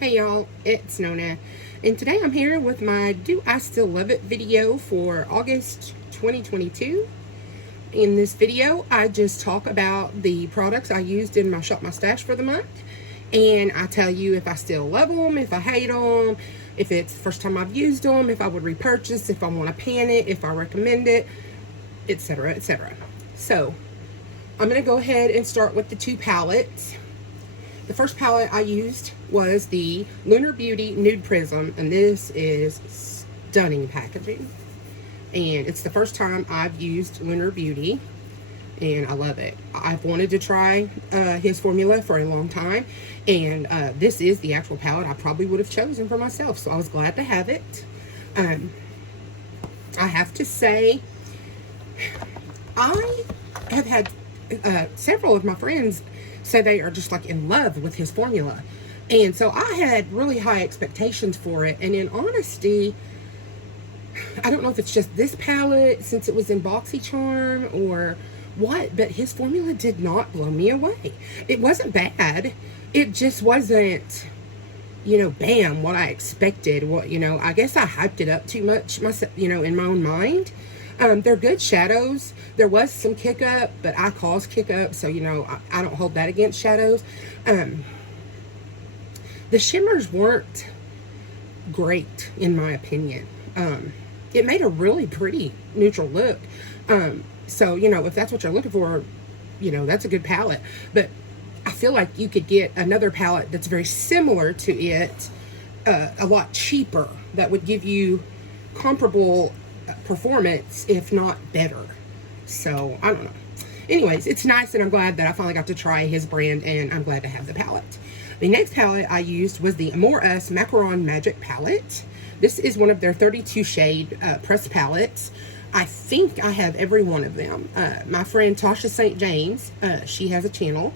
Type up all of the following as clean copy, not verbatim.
Hey y'all, it's Nona, and today I'm here with my Do I Still Love It video for August 2022. In this video, I just talk about the products I used in my Shop My Stash for the month, and I tell you if I still love them, if I hate them, if it's the first time I've used them, if I would repurchase, if I want to pan it, if I recommend it, etc., etc. So, I'm going to go ahead and start with the two palettes. The first palette I used was the Lunar Beauty Nude Prism, and this is stunning packaging. And it's the first time I've used Lunar Beauty, and I love it. I've wanted to try his formula for a long time, and this is the actual palette I probably would have chosen for myself, so I was glad to have it. I have to say, I have had several of my friends say they are just like in love with his formula, and so I had really high expectations for it. And in honesty, I don't know if it's just this palette since it was in BoxyCharm or what, but his formula did not blow me away. It wasn't bad, it just wasn't, bam, what I expected. What, I guess I hyped it up too much myself, in my own mind. They're good shadows. There was some kick up, but I caused kick up, so I don't hold that against shadows. The shimmers weren't great in my opinion. It made a really pretty neutral look. So if that's what you're looking for, that's a good palette. But I feel like you could get another palette that's very similar to it, a lot cheaper, that would give you comparable performance, if not better. So I don't know. Anyways, it's nice, and I'm glad that I finally got to try his brand, and I'm glad to have the palette. The next palette I used was the Amore Macaron Magic palette. This is one of their 32 shade pressed palettes. I think I have every one of them. My friend Tasha St. James, she has a channel.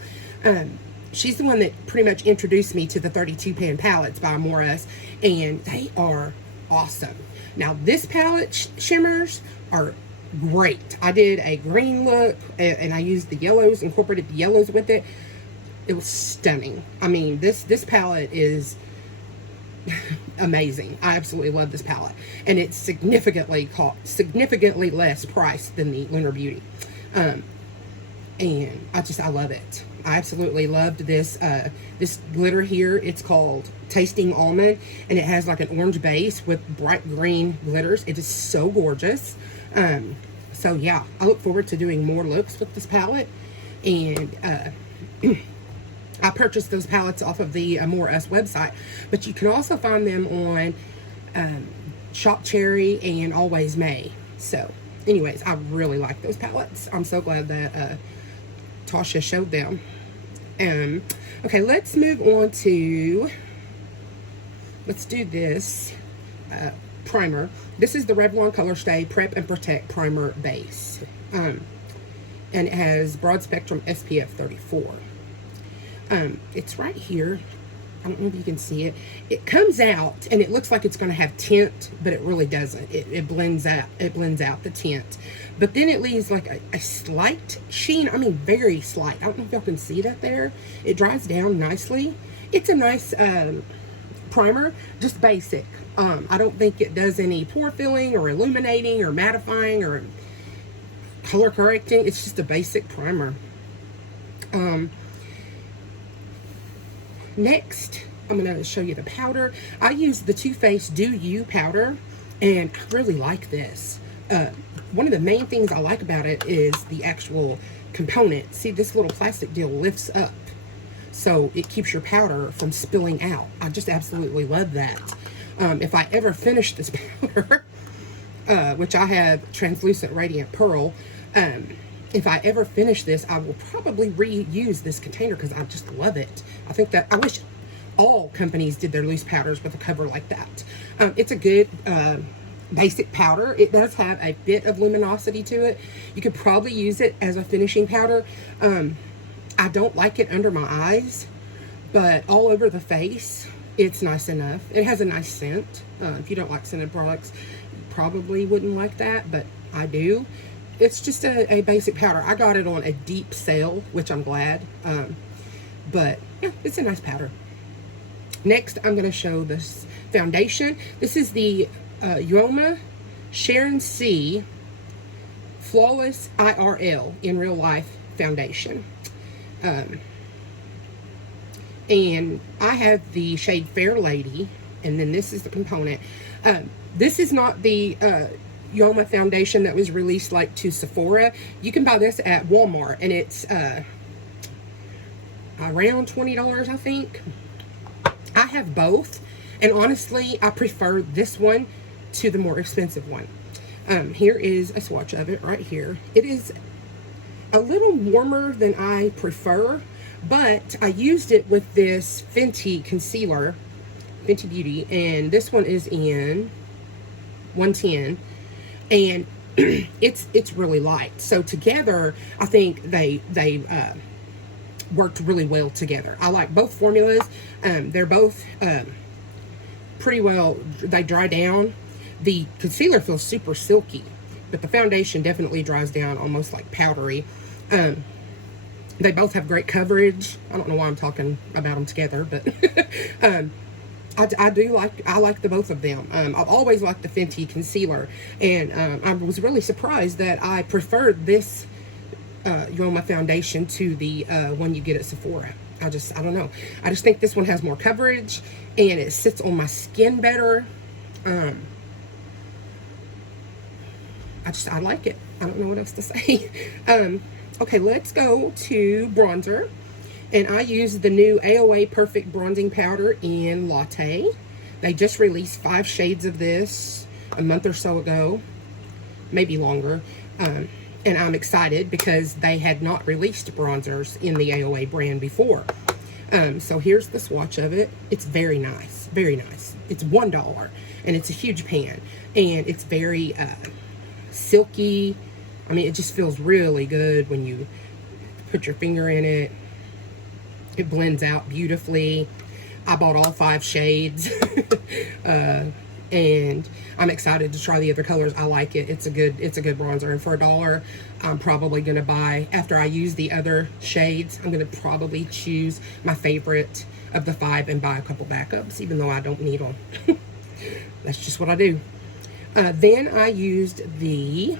She's the one that pretty much introduced me to the 32 pan palettes by Amore, and they are awesome. Now this palette shimmers are great. I did a green look, and I used the yellows, incorporated the yellows with it. It was stunning. I mean, this palette is amazing. I absolutely love this palette, and it's significantly less priced than the Lunar Beauty. And I love it. I absolutely loved this this glitter here. It's called Tasting Almond, and it has like an orange base with bright green glitters. It is so gorgeous. So yeah, I look forward to doing more looks with this palette. And I purchased those palettes off of the Amore website, but you can also find them on Shop Cherry and Always May. So anyways, I really like those palettes. I'm so glad that Tasha showed them. Okay, let's move on to, let's do this primer. This is the Revlon Color Stay Prep and Protect Primer Base. And it has broad spectrum SPF 34. It's right here. I don't know if you can see it. It comes out and it looks like it's going to have tint, but it really doesn't. It blends out. It blends out the tint, but then it leaves like a slight sheen. I mean, very slight. I don't know if y'all can see that there. It dries down nicely. It's a nice primer, just basic. I don't think it does any pore filling or illuminating or mattifying or color correcting. It's just a basic primer. Next, I'm going to show you the powder. I used the Too Faced Do You powder, and I really like this. One of the main things I like about it is the actual component. See, this little plastic deal lifts up, so it keeps your powder from spilling out. I just absolutely love that. If I ever finish this powder, which I have Translucent Radiant Pearl, if I ever finish this, I will probably reuse this container because I just love it. I wish all companies did their loose powders with a cover like that. It's a good basic powder. It does have a bit of luminosity to it. You could probably use it as a finishing powder. I don't like it under my eyes, but all over the face, it's nice enough. It has a nice scent. If you don't like scented products, you probably wouldn't like that, but I do. It's just a basic powder. I got it on a deep sale, which I'm glad. But yeah, it's a nice powder. Next, I'm going to show this foundation. This is the Roma Sharon C Flawless IRL in Real Life foundation. And I have the shade Fair Lady, and then this is the component. This is not the Roma foundation that was released like to Sephora. You can buy this at Walmart, and it's around $20, I think. I have both, and honestly, I prefer this one to the more expensive one. Here is a swatch of it right here. It is a little warmer than I prefer, but I used it with this Fenty concealer, Fenty Beauty, and this one is in 110, and it's really light. So together, I think they worked really well together. I like both formulas. They're both pretty well, they dry down. The concealer feels super silky, but the foundation definitely dries down almost like powdery. They both have great coverage. I don't know why I'm talking about them together, but I like the both of them. I've always liked the Fenty concealer, and I was really surprised that I preferred this Roma foundation to the one you get at Sephora. I don't know. I just think this one has more coverage, and it sits on my skin better. I like it. I don't know what else to say. Okay, let's go to bronzer. And I use the new AOA Perfect Bronzing Powder in Latte. They just released 5 shades of this a month or so ago, maybe longer. And I'm excited because they had not released bronzers in the AOA brand before. So here's the swatch of it. It's very nice, very nice. It's $1, and it's a huge pan, and it's very silky. I mean, it just feels really good when you put your finger in it. It blends out beautifully. I bought all 5 shades. And I'm excited to try the other colors. I like it. It's a good bronzer. And for $1, I'm probably going to buy, after I use the other shades, I'm going to probably choose my favorite of the 5 and buy a couple backups, even though I don't need them. That's just what I do. Then I used the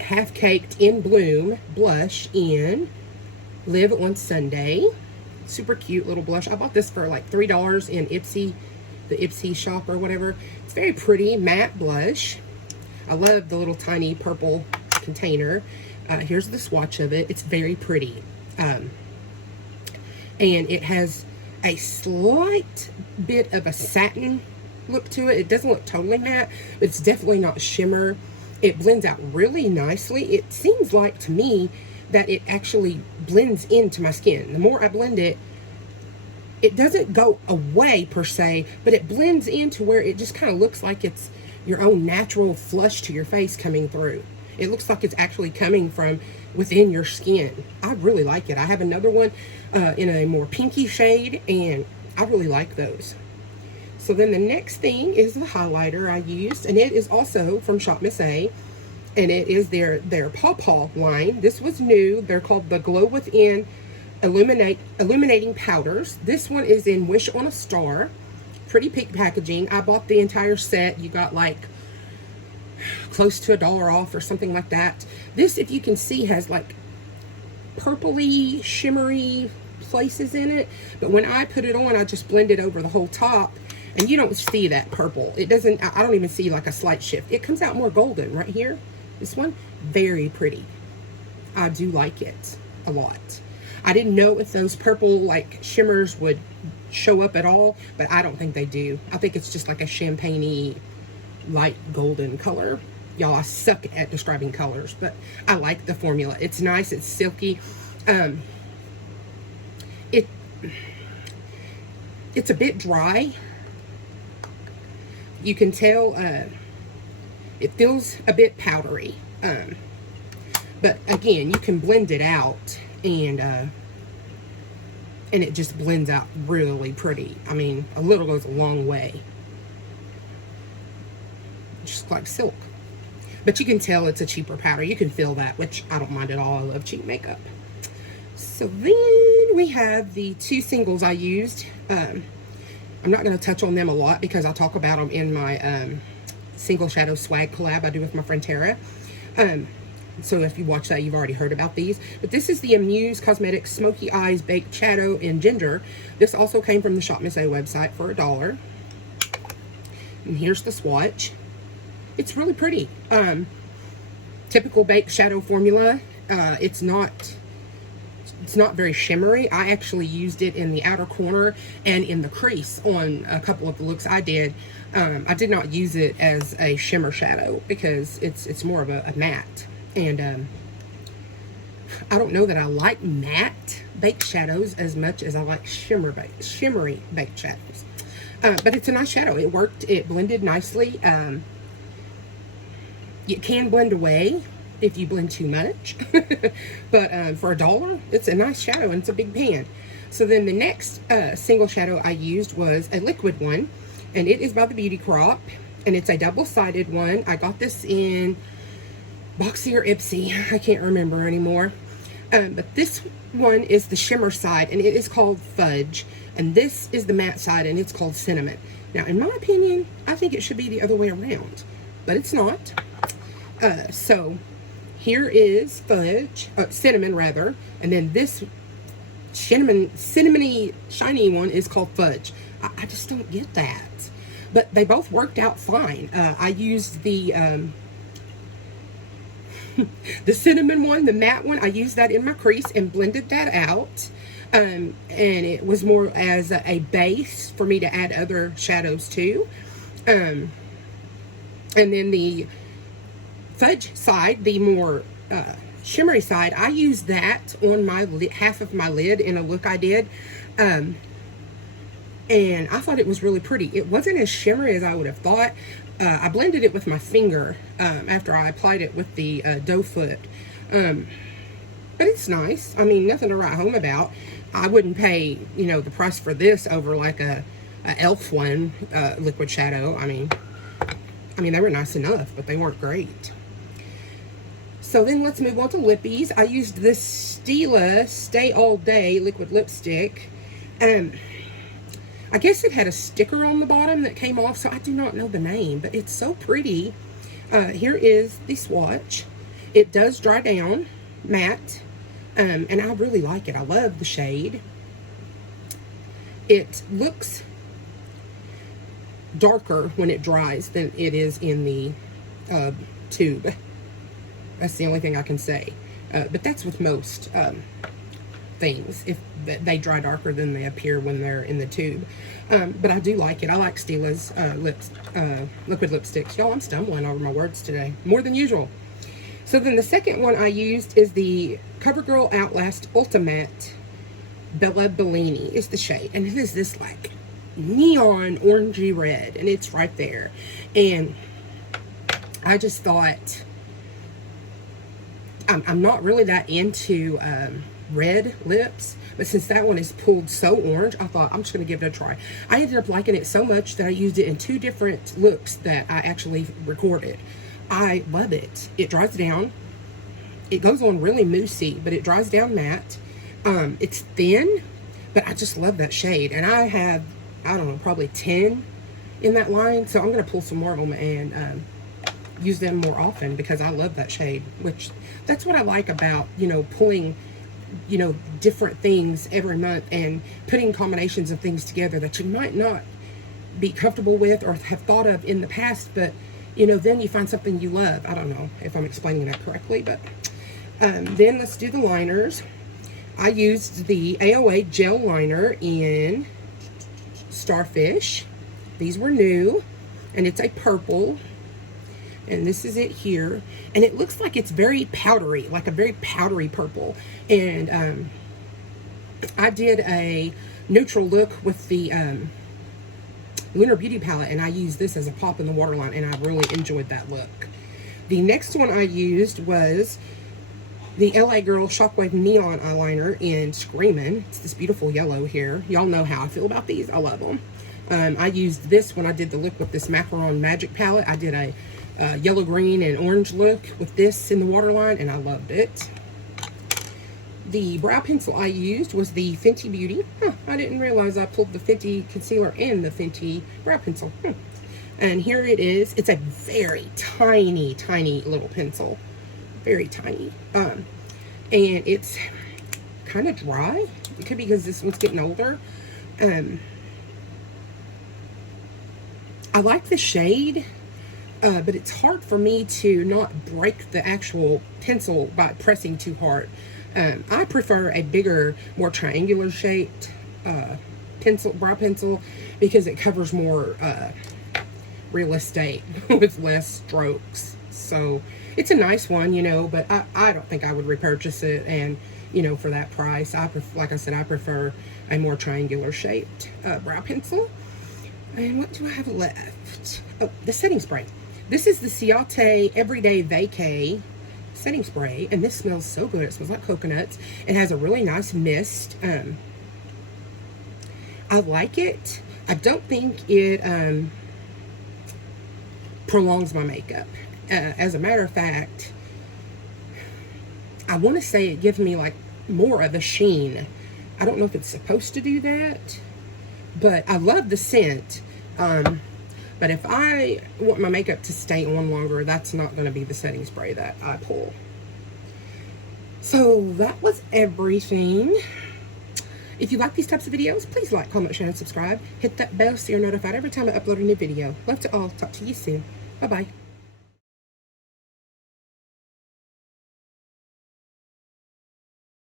Half Caked in Bloom blush in Live on Sunday. Super cute little blush. I bought this for like $3 in Ipsy, the Ipsy shop or whatever. It's very pretty matte blush. I love the little tiny purple container. Here's the swatch of it. It's very pretty. And it has a slight bit of a satin look to it. It doesn't look totally matte, but it's definitely not shimmer. It blends out really nicely. It seems like to me that it actually blends into my skin. The more I blend it, it doesn't go away per se, but it blends into where it just kind of looks like it's your own natural flush to your face coming through. It looks like it's actually coming from within your skin. I really like it. I have another one in a more pinky shade, and I really like those. So then the next thing is the highlighter I used, and it is also from Shop Miss A, and it is their Paw Paw line. This was new. They're called the Glow Within Illuminating Powders. This one is in Wish on a Star. Pretty pink packaging. I bought the entire set. You got like close to $1 off or something like that. This, if you can see, has like purpley, shimmery places in it. But when I put it on, I just blend it over the whole top. And you don't see that purple. It doesn't, I don't even see like a slight shift. It comes out more golden right here. This one, very pretty. I do like it a lot. I didn't know if those purple like shimmers would show up at all, but I don't think they do. I think it's just like a champagne-y light golden color. Y'all, I suck at describing colors, but I like the formula. It's nice, it's silky. It's a bit dry. You can tell it feels a bit powdery. But again, you can blend it out, and it just blends out really pretty. I mean, a little goes a long way. Just like silk. But you can tell it's a cheaper powder. You can feel that, which I don't mind at all. I love cheap makeup. So then we have the two singles I used. I'm not going to touch on them a lot because I'll talk about them in my single shadow swag collab I do with my friend Tara. So if you watch that, you've already heard about these. But this is the Amuse Cosmetics Smoky Eyes Baked Shadow in Ginger. This also came from the Shop Miss A website for $1. And here's the swatch. It's really pretty. Typical baked shadow formula. It's not very shimmery. I actually used it in the outer corner and in the crease on a couple of the looks I did. I did not use it as a shimmer shadow because it's more of a matte. And I don't know that I like matte baked shadows as much as I like shimmery baked shadows. But it's a nice shadow. It worked. It blended nicely. It can blend away if you blend too much. But for $1, it's a nice shadow and it's a big pan. So then the next single shadow I used was a liquid one. And it is by the Beauty Crop. And it's a double-sided one. I got this in Boxy or Ipsy. I can't remember anymore. But this one is the shimmer side. And it is called Fudge. And this is the matte side. And it's called Cinnamon. Now, in my opinion, I think it should be the other way around. But it's not. So here is Fudge, Cinnamon rather, and then this cinnamony shiny one is called Fudge. I just don't get that, but they both worked out fine. I used the the cinnamon one, the matte one. I used that in my crease and blended that out, and it was more as a base for me to add other shadows to, and then the Fudge side, the more shimmery side, I used that on my half of my lid in a look I did, and I thought it was really pretty. It wasn't as shimmery as I would have thought. I blended it with my finger after I applied it with the doe foot, but it's nice. I mean, nothing to write home about. I wouldn't pay, you know, the price for this over like a e.l.f. one liquid shadow. I mean they were nice enough, but they weren't great. So then let's move on to lippies. I used this Stila Stay All Day liquid lipstick. I guess it had a sticker on the bottom that came off, so I do not know the name, but it's so pretty. Here is the swatch. It does dry down matte, and I really like it. I love the shade. It looks darker when it dries than it is in the tube. That's the only thing I can say. But that's with most things. If they dry darker than they appear when they're in the tube. But I do like it. I like Stila's liquid lipsticks. Y'all, I'm stumbling over my words today. More than usual. So then the second one I used is the CoverGirl Outlast Ultimate Bella Bellini is the shade. And it is this like neon orangey red. And it's right there. And I just thought... I'm not really that into red lips, but since that one is pulled so orange, I thought I'm just going to give it a try. I ended up liking it so much that I used it in 2 different looks that I actually recorded. I love it. It dries down. It goes on really moussey, but it dries down matte. It's thin, but I just love that shade. And I have, I don't know, probably 10 in that line, so I'm going to pull some more of them and use them more often because I love that shade, which that's what I like about, you know, pulling, you know, different things every month and putting combinations of things together that you might not be comfortable with or have thought of in the past, but, you know, then you find something you love. I don't know if I'm explaining that correctly, but then let's do the liners. I used the AOA gel liner in Starfish. These were new, and it's a purple. And this is it here. And it looks like it's very powdery, like a very powdery purple. And I did a neutral look with the Lunar Beauty palette, and I used this as a pop in the waterline, and I really enjoyed that look. The next one I used was the LA Girl Shockwave Neon Eyeliner in Screamin'. It's this beautiful yellow here. Y'all know how I feel about these. I love them. I used this when I did the look with this Macaron Magic palette. I did a yellow, green, and orange look with this in the waterline, and I loved it. The brow pencil I used was the Fenty Beauty. Huh, I didn't realize I pulled the Fenty concealer and the Fenty brow pencil. And here it is. It's a very tiny, tiny little pencil. Very tiny. And it's kind of dry. It could be because this one's getting older. I like the shade, but it's hard for me to not break the actual pencil by pressing too hard. I prefer a bigger, more triangular shaped brow pencil, because it covers more real estate with less strokes. So it's a nice one, you know, but I don't think I would repurchase it. And, you know, for that price, like I said, I prefer a more triangular shaped brow pencil. And what do I have left? Oh, the setting spray. This is the Latte Everyday Vacay setting spray, and this smells so good. It smells like coconuts. It has a really nice mist. I like it. I don't think it prolongs my makeup. As a matter of fact, I want to say it gives me like more of a sheen. I don't know if it's supposed to do that, but I love the scent. But if I want my makeup to stay on longer, that's not going to be the setting spray that I pull. So that was everything. If you like these types of videos, please like, comment, share, and subscribe. Hit that bell so you're notified every time I upload a new video. Love to all. Talk to you soon. Bye-bye.